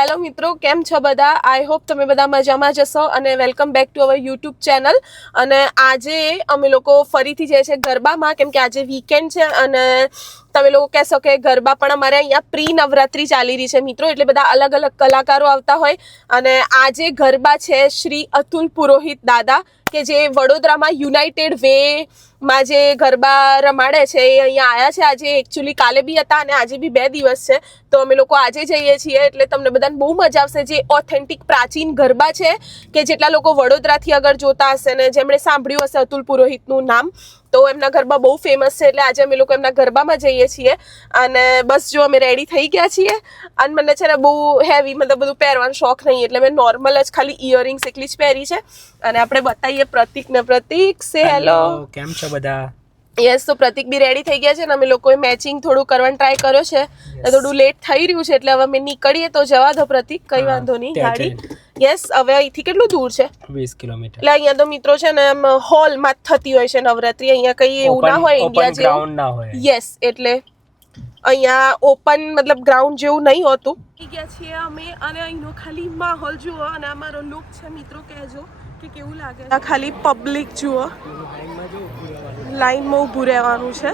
Hello મિત્રો, કેમ છો બધા? આઈ હોપ તમે બધા મજામાં જશો અને welcome back to our YouTube channel. અને આજે અમે લોકો ફરીથી જઈએ છીએ ગરબામાં, કેમ કે આજે વીકેન્ડ છે અને તમે લોકો કહેશો કે ગરબા પણ અમારે અહીંયા પ્રી નવરાત્રી ચાલી રહી છે મિત્રો, એટલે બધા અલગ અલગ કલાકારો આવતા હોય. અને આજે ગરબા છે શ્રી અતુલ પુરોહિત દાદા, કે જે વડોદરામાં યુનાઇટેડ વેમાં જે ગરબા રમાડે છે એ અહીંયા આવ્યા છે આજે. એકચ્યુઅલી કાલે બી હતા અને આજે બી 2 દિવસ છે, તો અમે લોકો આજે જઈએ છીએ. એટલે તમને બધાને બહુ મજા આવશે. જે ઓથેન્ટિક પ્રાચીન ગરબા છે, કે જેટલા લોકો વડોદરાથી અગર જોતા હશે ને જેમણે સાંભળ્યું હશે અતુલ પુરોહિતનું નામ, તો એમના ગરબા બહુ ફેમસ છે. એટલે આજે અમે લોકો એમના ગરબામાં જઈએ છીએ. અને બસ જો અમે રેડી થઈ ગયા છીએ. અને મને છે ને બહુ હેવી મતલબ બધું પહેરવાનો શોખ નહીં, એટલે મેં નોર્મલ જ ખાલી ઇયરિંગ્સ એટલી જ પહેરી છે. અને આપણે બતાવીએ પ્રતિકને. પ્રતિક સે હેલો. કેમ છો બધા? યસ, તો પ્રતિક બી રેડી થઈ ગયા છે ને અમે લોકોએ મેચિંગ થોડું કરવાનો ટ્રાય કર્યો છે. થોડું લેટ થઈ રહ્યું છે એટલે હવે અમે નીકળીએ તો જવા દો પ્રતિક, કઈ વાંધો નહીં. ગાડી યસ, હવે અહીંથી કેટલું દૂર છે? 20 કિલોમીટર. એટલે અહીંયા તો મિત્રો છે ને એમ હોલમાં જ થતી હોય છે નવરાત્રી. અહીંયા કઈ એવું ના હોય ઇન્ડિયા જેવું ગ્રાઉન્ડ ના હોય. યસ, એટલે અહીંયા ઓપન મતલબ ગ્રાઉન્ડ જેવું નહીં હોતું. થઈ ગયા છીએ અમે અને અહીંનો ખાલી માહોલ જુઓ અને અમારો લુક છે મિત્રો, કહેજો કે કેવું લાગે. આ ખાલી પબ્લિક જુઓ, લાઈનમાં ઊભું રહેવાનું છે.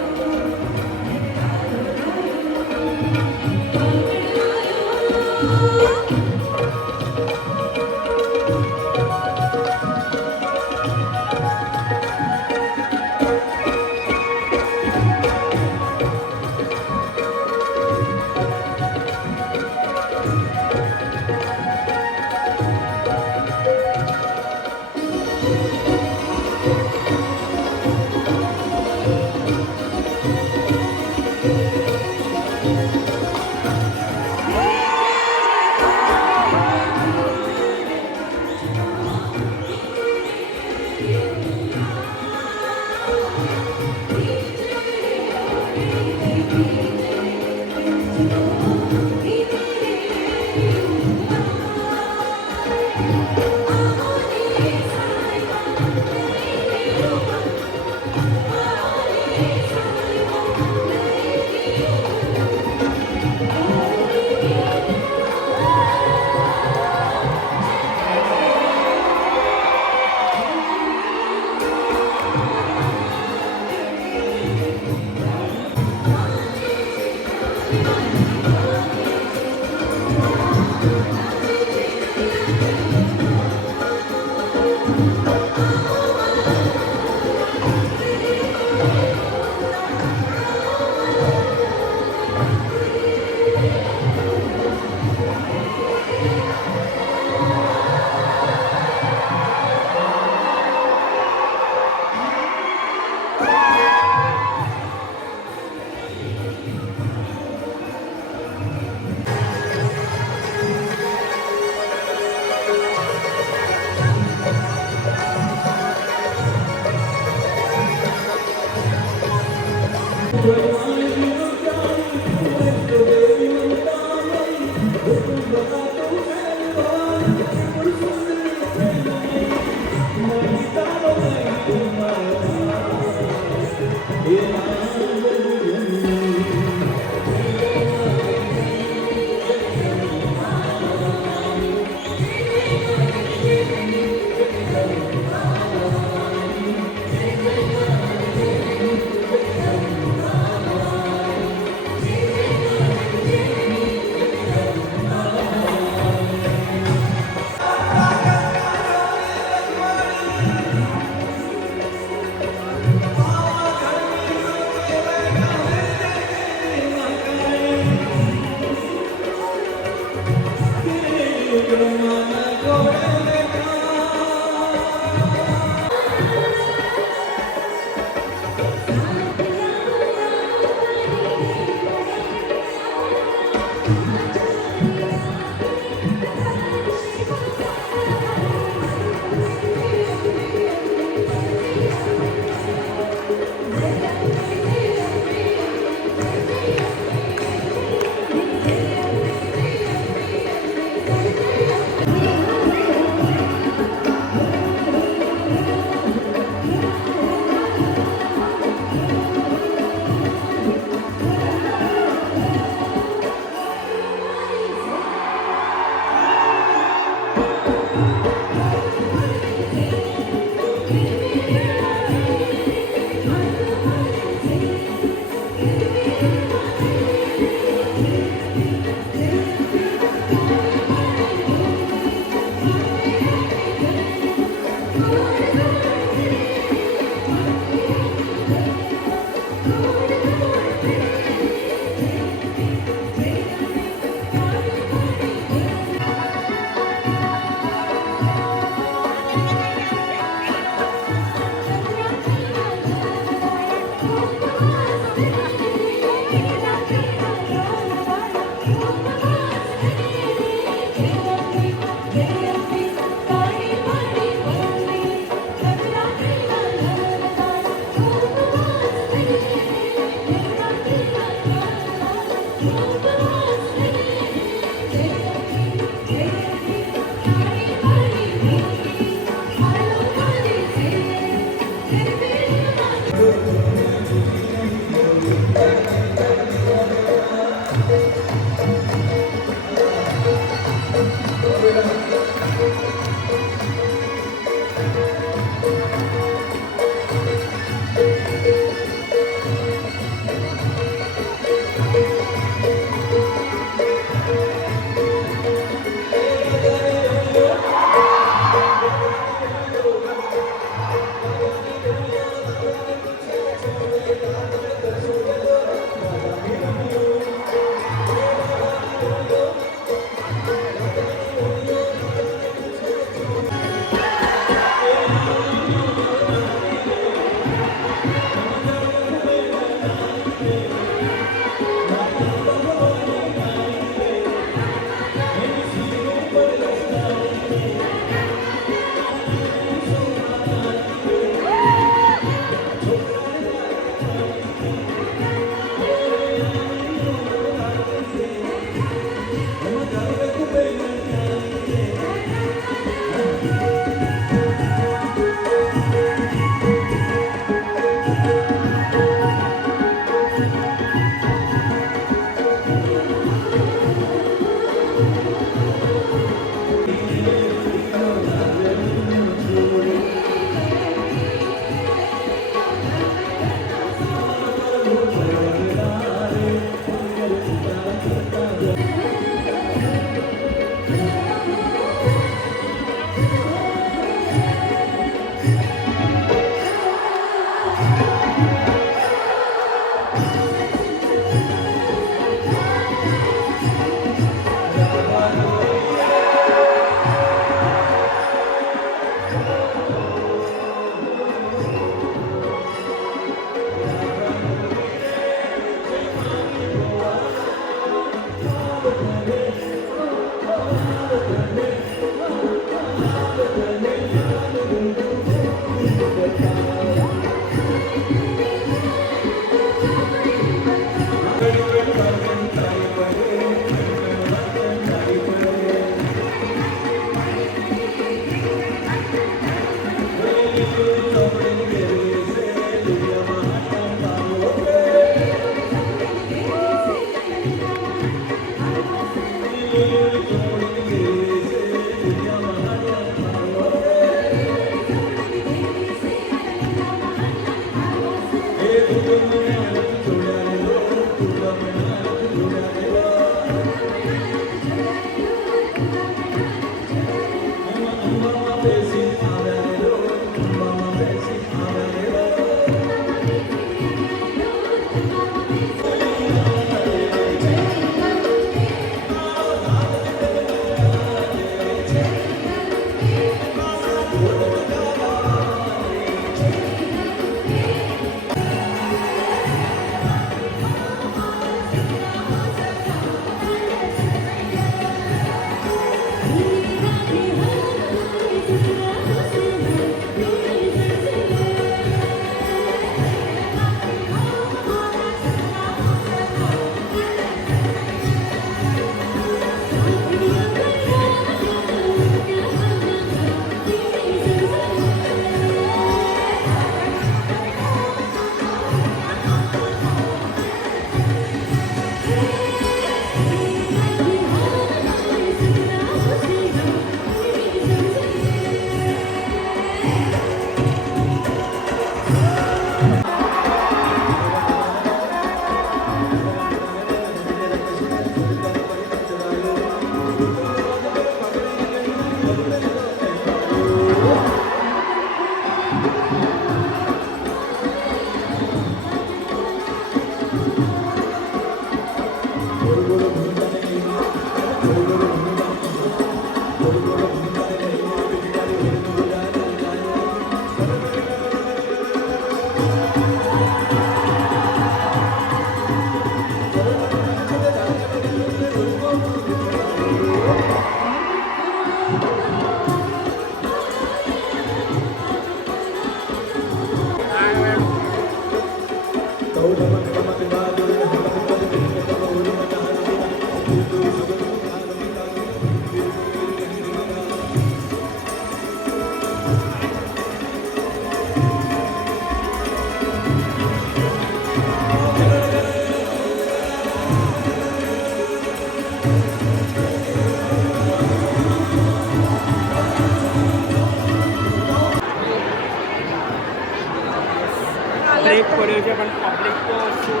બ્રેક પડ્યો છે પણ પબ્લિક તો શું.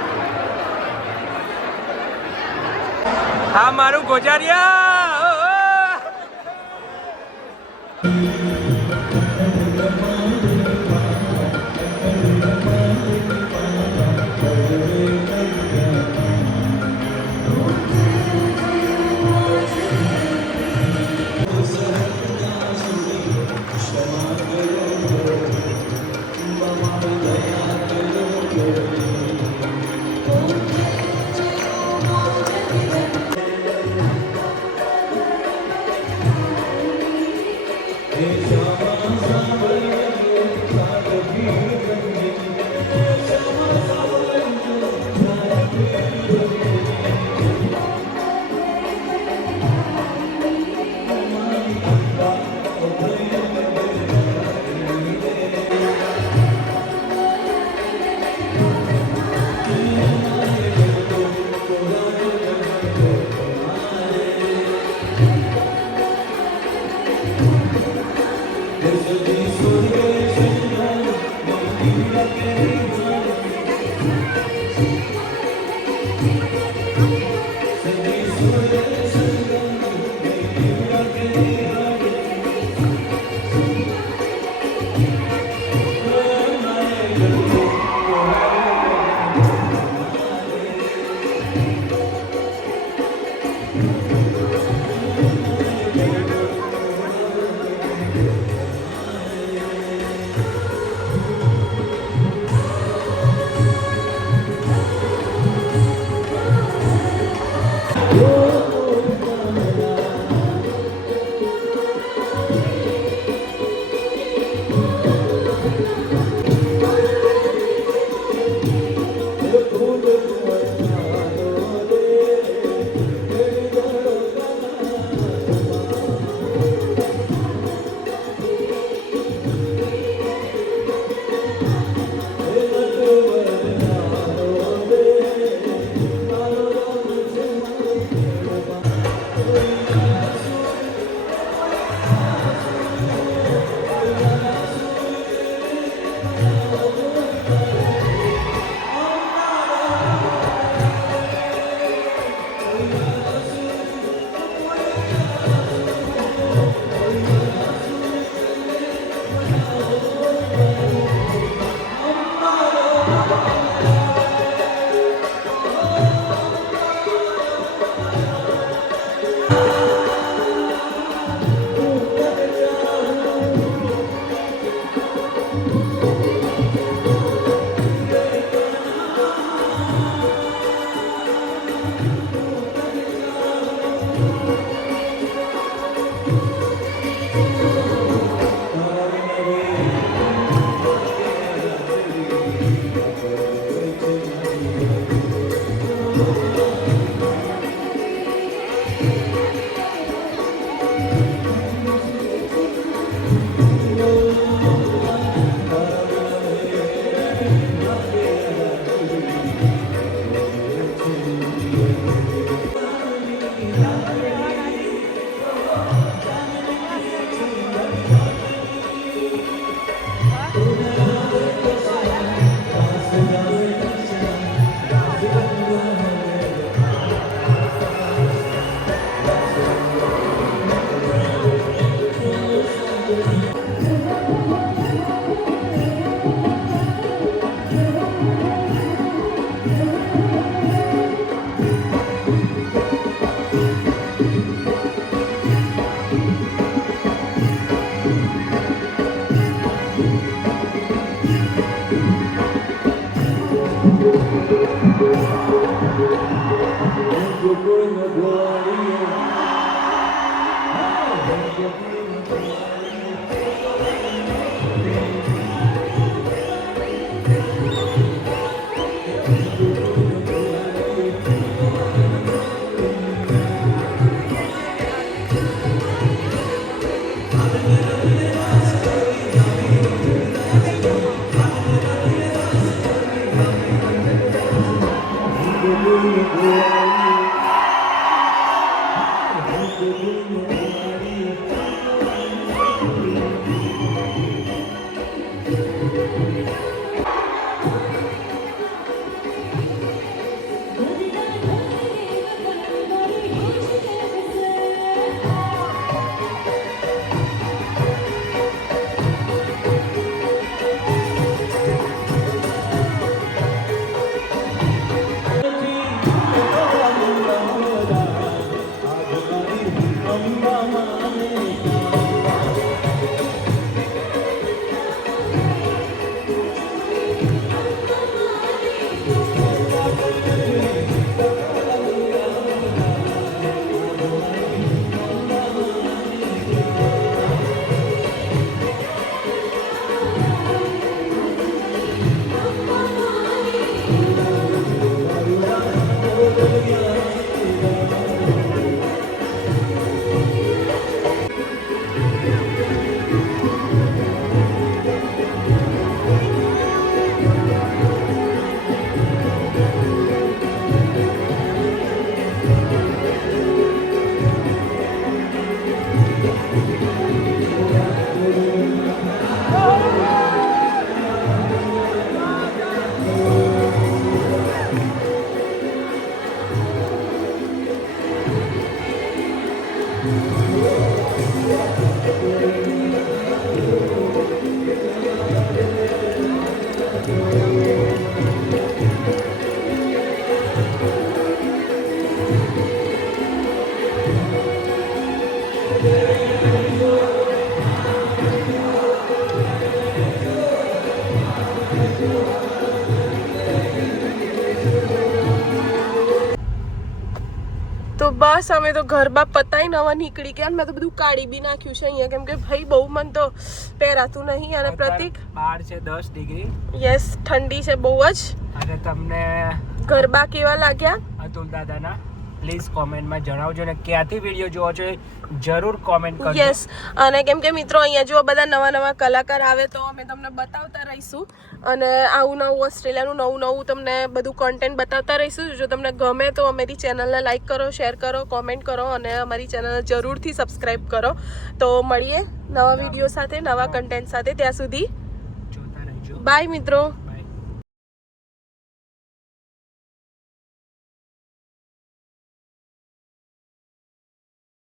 હા મારું ગોજારિયા. બસ અમે તો ગરબા પતાઈ નવા નીકળી ગયા મેં તો બધું કાઢી બી નાખ્યું છે અહીંયા કેમ કે ભાઈ બહુ મન તો પહેરાતું નહીં અને પ્રતિક બહાર છે 10 ડિગ્રી યસ ઠંડી છે બહુ જ અને તમને ગરબા કેવા લાગ્યા અતુલ દાદાના પ્લીઝ કોમેન્ટમાં જણાવજો ને ક્યાંથી વિડીયો જોવો છો એ જરૂર કોમેન્ટ કરજો યસ અને કેમ કે મિત્રો અહીંયા જો બધા નવા નવા કલાકાર આવે તો અમે તમને બતાવતા રહીશું અને આવું નવું ઓસ્ટ્રેલિયાનું નવું તમને બધું કન્ટેન્ટ બતાવતા રહીશું જો તમને ગમે તો અમારી ચેનલને લાઈક કરો શેર કરો કોમેન્ટ કરો અને અમારી ચેનલને જરૂરથી સબસ્ક્રાઈબ કરો તો મળીએ નવા વિડીયો સાથે નવા કન્ટેન્ટ સાથે ત્યાં સુધી જોતા રહેજો બાય મિત્રો